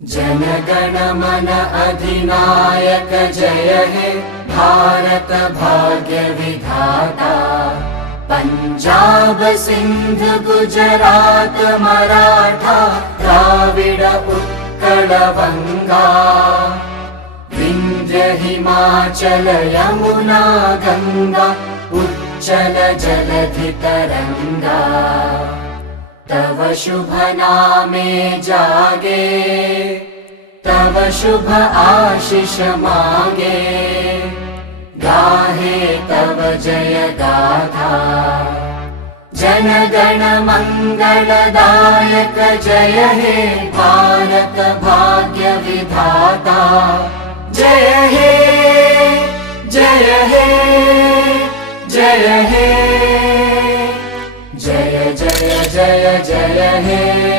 जनगण मन अधिनायक जय हे भारत भाग्य विधाता। पंजाब सिंध गुजरात मराठा द्राविड उत्कल बंगा। विंध्य हिमाचल यमुना गंगा उच्चल जलधि तरंगा। तव शुभ नामे जागे तव शुभ आशीष मांगे। गाहे तव जय गाथा जनगण मंगलदायक जय हे भारत भाग्य विधाता। जय हे जय हे जय हे जय जय जय जय हे।